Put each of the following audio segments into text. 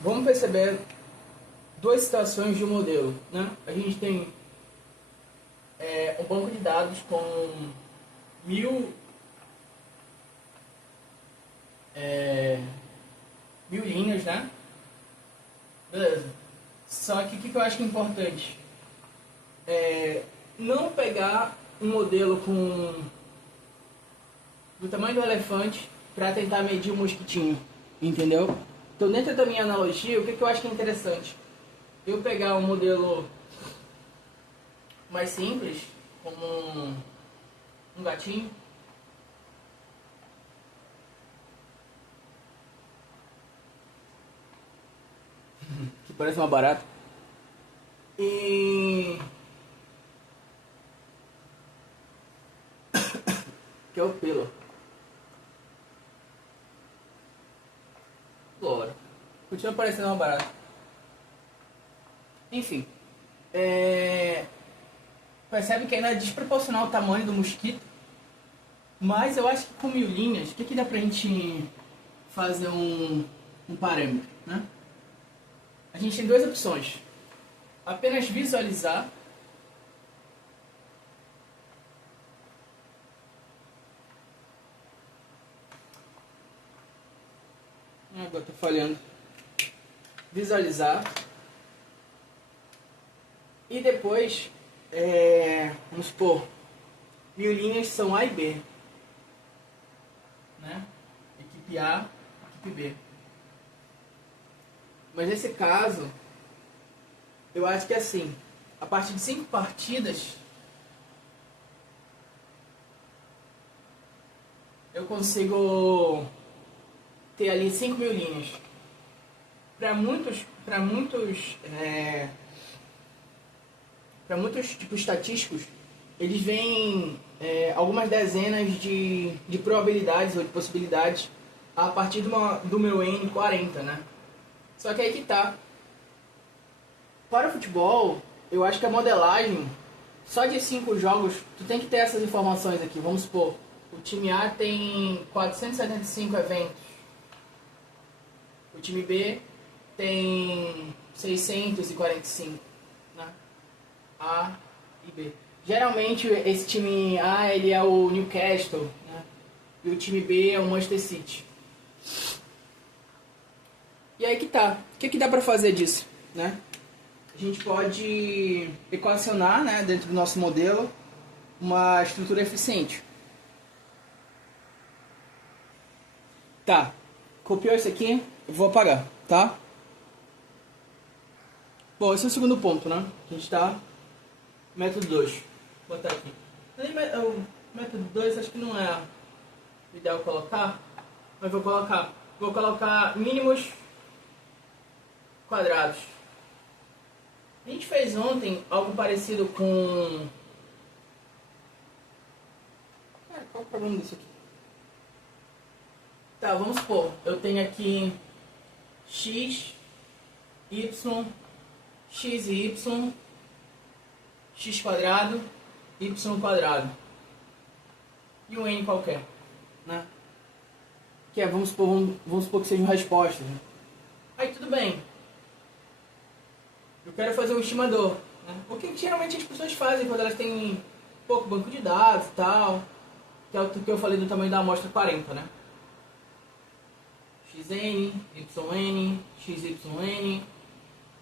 vamos perceber duas situações de um modelo, né? A gente tem um banco de dados com mil, mil linhas, né? Beleza. Só que o que eu acho que é importante? Não pegar um modelo do tamanho do elefante para tentar medir o mosquitinho, entendeu? Então, dentro da minha analogia, o que eu acho que é interessante? Eu pegar um modelo mais simples, como um gatinho, que parece uma barata, e que é o pelo. Agora, continua parecendo uma barata. Enfim, percebe que ainda é desproporcional o tamanho do mosquito, mas eu acho que com 1000 linhas, o que dá pra gente fazer um parâmetro, né? A gente tem duas opções. Apenas visualizar agora tô falhando. Visualizar e depois vamos supor 1000 linhas são A e B, né? Equipe A, equipe B. Mas nesse caso eu acho que assim, a partir de 5 partidas eu consigo ter ali 5.000 linhas. Para muitos tipos estatísticos, eles veem algumas dezenas de probabilidades ou de possibilidades a partir do meu N40, né? Só que aí que tá. Para o futebol, eu acho que a modelagem, só de 5 jogos, tu tem que ter essas informações aqui. Vamos supor, o time A tem 475 eventos. O time B tem 645, né? A e B. Geralmente esse time A ele é o Newcastle, né? E o time B é o Manchester City. E aí que tá. O que dá pra fazer disso, né? A gente pode equacionar, né, dentro do nosso modelo uma estrutura eficiente. Tá. Copiou isso aqui? Eu vou apagar, tá? Bom, esse é o segundo ponto, né? A gente tá método 2. Vou botar aqui. O método 2 acho que não é o ideal colocar, mas vou colocar. Vou colocar mínimos quadrados. A gente fez ontem algo parecido com... Cara, qual é o problema disso aqui? Tá, vamos supor, eu tenho aqui x, y, x e y, x quadrado, y quadrado. E um n qualquer, né? Que é, vamos supor que sejam respostas. Né? Aí tudo bem. Eu quero fazer um estimador. Né? O que geralmente as pessoas fazem quando elas têm pouco banco de dados e tal. Que é o que eu falei do tamanho da amostra 40, né? xn, yn, xyn,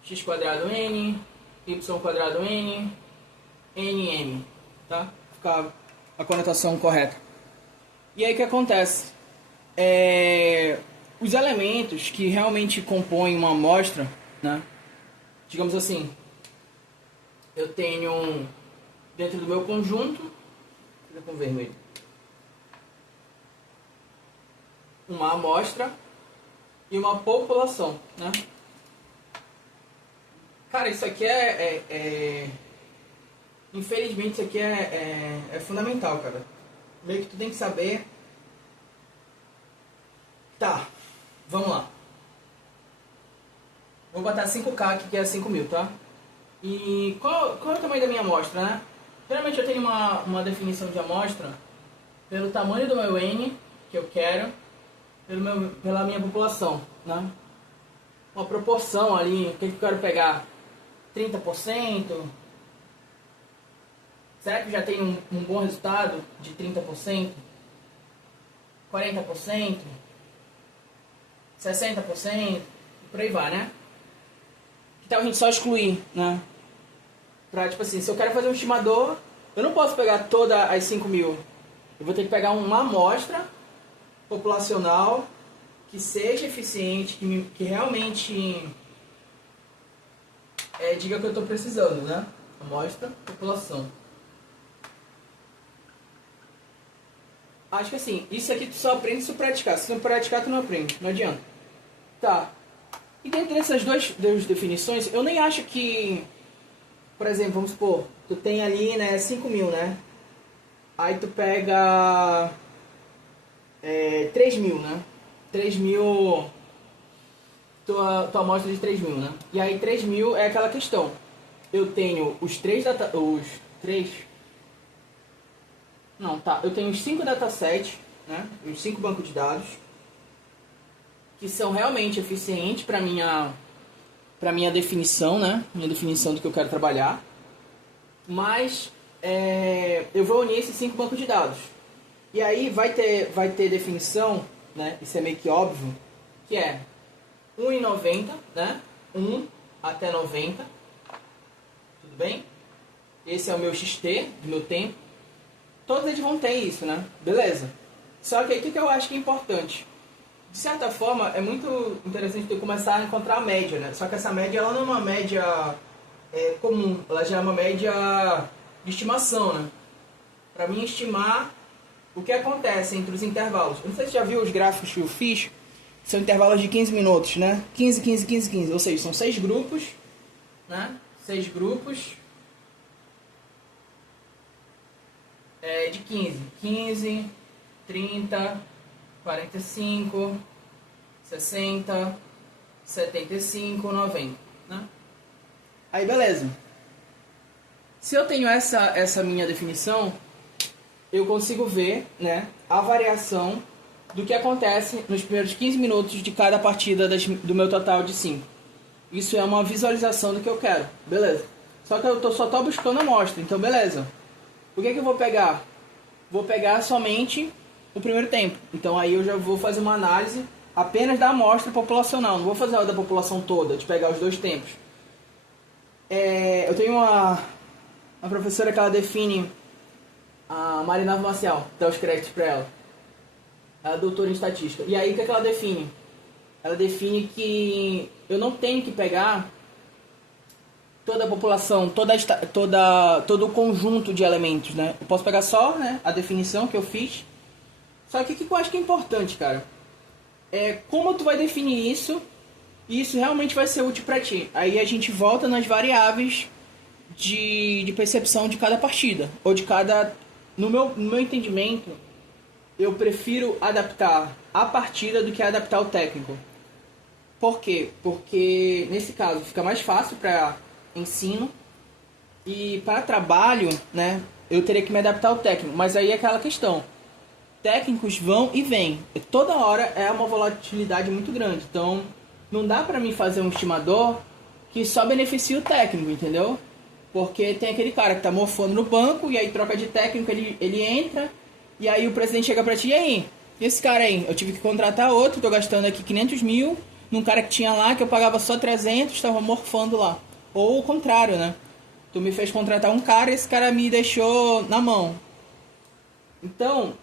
x quadrado n, y quadrado n, nm, tá? Ficar a conotação correta. E aí o que acontece? Os elementos que realmente compõem uma amostra, né? Digamos assim, eu tenho dentro do meu conjunto, fica com vermelho, uma amostra e uma população, né? Cara, isso aqui infelizmente isso aqui é fundamental, cara. Meio que tu tem que saber. Tá, vamos lá. Vou botar 5K aqui, que é 5.000, tá? E qual é o tamanho da minha amostra, né? Geralmente eu tenho uma definição de amostra pelo tamanho do meu N, que eu quero, pela minha população, né? uma proporção ali, o que eu quero pegar? 30%? Será que já tem um bom resultado de 30%? 40%? 60%? Por aí vai, né? Que tal a gente só excluir, né? Pra, tipo assim, se eu quero fazer um estimador, eu não posso pegar todas as 5 mil. Eu vou ter que pegar uma amostra populacional que seja eficiente, que realmente diga o que eu estou precisando, né? Amostra, população. Acho que assim, isso aqui tu só aprende se tu praticar. Se não praticar, tu não aprende. Não adianta. Tá. E dentro dessas duas definições, eu nem acho que... Por exemplo, vamos supor, tu tem ali, né, 5 mil, né? Aí tu pega 3 mil, né? 3 mil, tua amostra de 3 mil, né? E aí 3 mil é aquela questão. Eu tenho os 3 Não, tá. Eu tenho os 5 datasets, né? Os 5 bancos de dados, que são realmente eficientes para minha definição, né? Minha definição do que eu quero trabalhar. Mas eu vou unir esses 5 bancos de dados. E aí vai ter definição, né? Isso é meio que óbvio, que é 1 em 90, né? 1 até 90. Tudo bem? Esse é o meu XT, do meu tempo. Todos eles vão ter isso, né? Beleza. Só que aí o que eu acho que é importante? De certa forma, é muito interessante tu começar a encontrar a média, né? Só que essa média, ela não é uma média comum. Ela já é uma média de estimação, né? Pra mim, estimar o que acontece entre os intervalos. Eu não sei se você já viu os gráficos que eu fiz. São intervalos de 15 minutos, né? 15, 15, 15, 15. Ou seja, são 6 grupos, né? 6 grupos de 15. 15, 30, 45, 60, 75, 90, né? Aí beleza. Se eu tenho essa minha definição, eu consigo ver, né, a variação do que acontece nos primeiros 15 minutos de cada partida do meu total de 5. Isso é uma visualização do que eu quero, beleza. Só que eu só tô buscando a amostra, então beleza. O que eu vou pegar? Vou pegar somente o primeiro tempo. Então aí eu já vou fazer uma análise apenas da amostra populacional. Não vou fazer a da população toda, de pegar os 2 tempos. Eu tenho uma professora que ela define, a Marinava Marcial, dá os créditos para ela. Ela é doutora em estatística. E aí o que ela define? Ela define que eu não tenho que pegar toda a população, todo o conjunto de elementos, né? Eu posso pegar só, né, a definição que eu fiz. Só que o que eu acho que é importante, cara, é como tu vai definir isso, e isso realmente vai ser útil para ti. Aí a gente volta nas variáveis de percepção de cada partida, ou de cada... No meu entendimento, eu prefiro adaptar a partida do que adaptar o técnico. Por quê? Porque nesse caso fica mais fácil para ensino, e para trabalho, né, eu teria que me adaptar ao técnico. Mas aí é aquela questão, técnicos vão e vêm, toda hora é uma volatilidade muito grande. Então não dá para mim fazer um estimador que só beneficia o técnico, entendeu? Porque tem aquele cara que tá mofando no banco, e aí troca de técnico, ele entra, e aí o presidente chega pra ti: e aí, esse cara aí, eu tive que contratar outro, tô gastando aqui 500 mil num cara que tinha lá, que eu pagava só 300, tava morfando lá. Ou o contrário, né? Tu me fez contratar um cara e esse cara me deixou na mão. Então,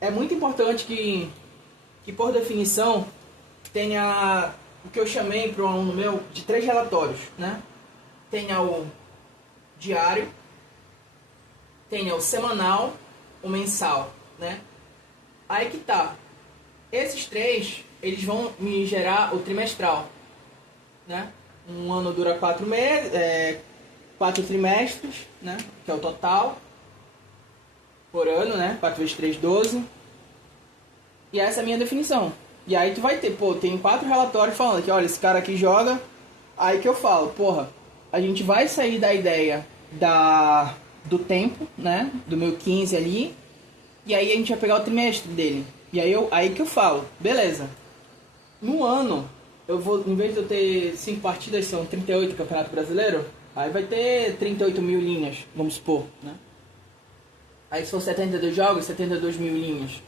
é muito importante que por definição, tenha o que eu chamei para um aluno meu de 3 relatórios, né? Tenha o diário, tenha o semanal, o mensal, né? Aí que tá. Esses 3, eles vão me gerar o trimestral, né? Um ano dura 4 meses, 4 trimestres, né? Que é o total por ano, né? 4 vezes 3, 12. E essa é a minha definição. E aí tu vai ter, tem 4 relatórios falando que, olha, esse cara aqui joga. Aí que eu falo, a gente vai sair da ideia do tempo, né? Do meu 15 ali. E aí a gente vai pegar o trimestre dele. E aí que eu falo, beleza. No ano, eu vou, em vez de eu ter 5 partidas, são 38 no Campeonato Brasileiro, aí vai ter 38 mil linhas, vamos supor, né? Aí são 72 jogos, 72 mil linhas.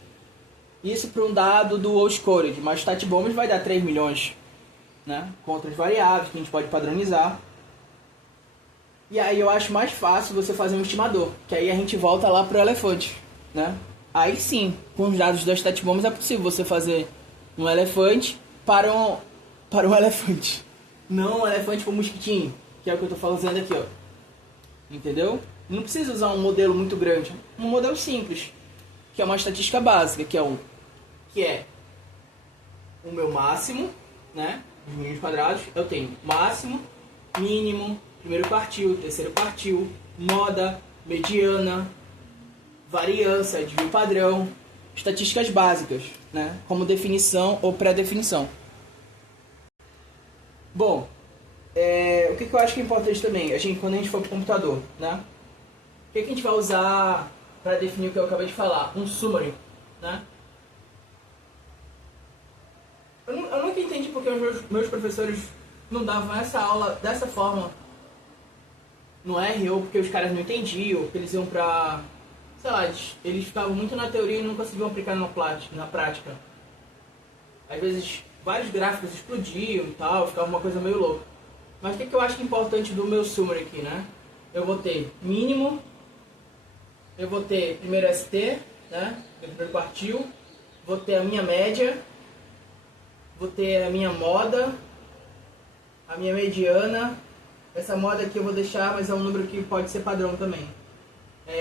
Isso para um dado do WorldScored, mas o StatBombs vai dar 3 milhões, né? Com outras variáveis que a gente pode padronizar. E aí eu acho mais fácil você fazer um estimador, que aí a gente volta lá pro elefante, né? Aí sim, com os dados das StatBombs é possível você fazer um elefante para um elefante. Não um elefante para um mosquitinho, que é o que eu tô fazendo aqui, ó. Entendeu? Não precisa usar um modelo muito grande, um modelo simples, que é uma estatística básica, que é o meu máximo, né? Os milhões quadrados, eu tenho máximo, mínimo, primeiro quartil, terceiro quartil, moda, mediana, variância, desvio padrão, estatísticas básicas, né? Como definição ou pré-definição. Bom, o que eu acho que é importante também, quando a gente for para o computador, né? O que a gente vai usar para definir o que eu acabei de falar? Um summary, né? Eu nunca entendi porque os meus professores não davam essa aula dessa forma no R, ou porque os caras não entendiam, ou porque eles iam pra... sei lá, eles ficavam muito na teoria e não conseguiam aplicar na prática. Às vezes vários gráficos explodiam e tal, ficava uma coisa meio louca. Mas o que eu acho que é importante do meu summary aqui, né? Eu vou ter mínimo, eu vou ter primeiro ST, né? Primeiro quartil, vou ter a minha média, vou ter a minha moda, a minha mediana. Essa moda aqui eu vou deixar, mas é um número que pode ser padrão também.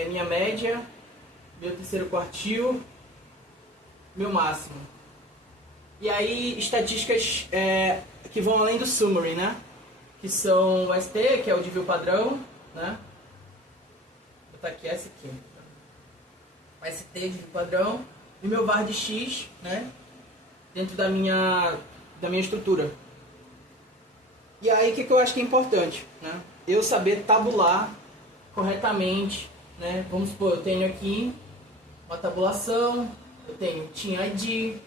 Minha média, meu terceiro quartil, meu máximo. E aí estatísticas que vão além do summary, né? Que são o ST, que é o desvio padrão, né? Vou botar aqui essa aqui. ST, desvio padrão. E meu var de X, né? Dentro da minha estrutura. E aí o que eu acho que é importante, né? Eu saber tabular corretamente, né? Vamos supor, eu tenho aqui uma tabulação, eu tenho Team ID,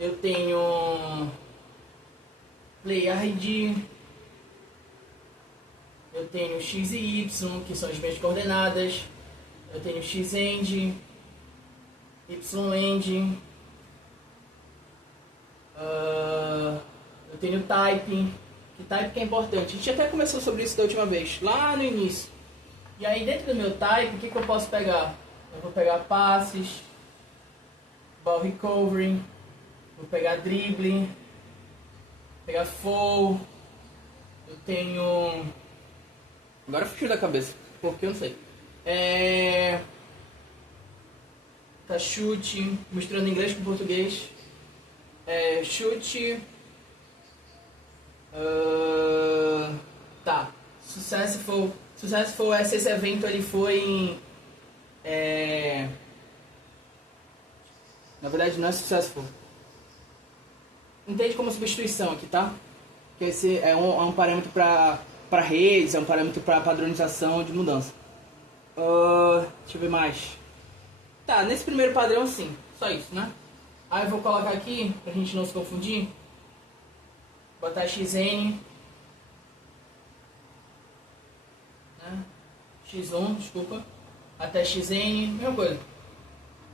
eu tenho Player ID, eu tenho X e Y, que são as minhas coordenadas, eu tenho Xend, Yend, eu tenho type, que é importante. A gente até começou sobre isso da última vez, lá no início. E aí dentro do meu type, o que eu posso pegar? Eu vou pegar passes, ball recovery, vou pegar dribbling, vou pegar fall, eu tenho... agora fugiu da cabeça, porque eu não sei. Tá chute, misturando inglês com português. Chute... tá, successful, esse evento ele foi em... na verdade não é successful. Entende como substituição aqui, tá? Que esse é um parâmetro para redes, é um parâmetro para padronização de mudança. Deixa eu ver mais. Tá, nesse primeiro padrão sim, só isso, né? Aí eu vou colocar aqui, pra gente não se confundir, botar xn, né? x1, desculpa, até xn, mesma coisa,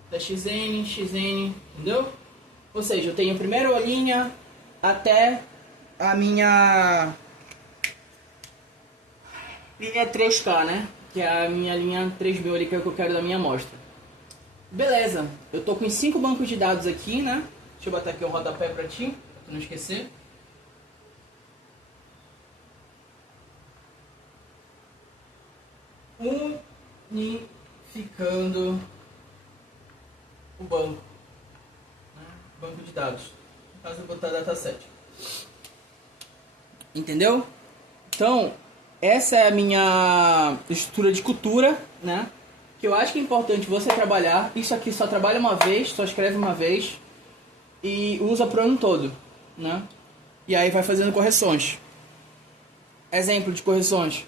até xn, entendeu? Ou seja, eu tenho a primeira linha até a minha linha 3K, né? Que é a minha linha 3000 ali, que é o que eu quero da minha amostra. Beleza, eu tô com 5 bancos de dados aqui, né? Deixa eu botar aqui o rodapé pra ti, pra tu não esquecer. Unificando o banco, né? Banco de dados. No caso eu vou botar dataset. Entendeu? Então, essa é a minha estrutura de cultura, né? Que eu acho que é importante você trabalhar. Isso aqui só trabalha uma vez, só escreve uma vez e usa pro ano todo, né? E aí vai fazendo correções. Exemplo de correções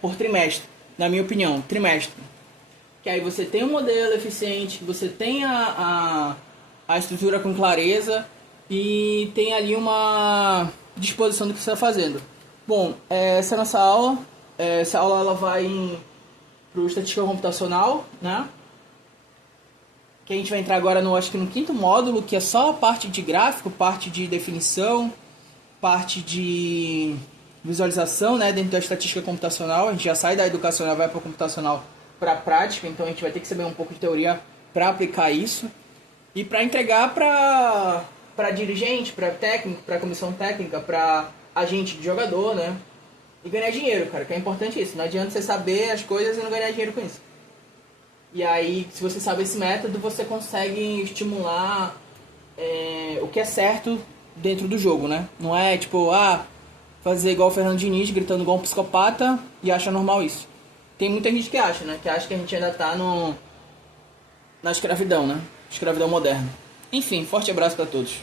por trimestre, na minha opinião, trimestre. Que aí você tem um modelo eficiente, você tem a estrutura com clareza e tem ali uma disposição do que você está fazendo. Bom, essa é a nossa aula. Essa aula ela vai para o estatística computacional, né? Que a gente vai entrar agora acho que no quinto módulo, que é só a parte de gráfico, parte de definição, parte de visualização, né, dentro da estatística computacional. A gente já sai da educacional, vai para o computacional, para a prática, então a gente vai ter que saber um pouco de teoria para aplicar isso e para entregar para dirigente, para técnico, para comissão técnica, para agente de jogador, né? E ganhar dinheiro, cara, que é importante isso. Não adianta você saber as coisas e não ganhar dinheiro com isso. E aí, se você sabe esse método, você consegue estimular o que é certo dentro do jogo, né? Não é tipo, fazer igual o Fernando Diniz, gritando igual um psicopata e acha normal isso. Tem muita gente que acha, né? Que acha que a gente ainda tá na escravidão, né? Escravidão moderna. Enfim, forte abraço para todos.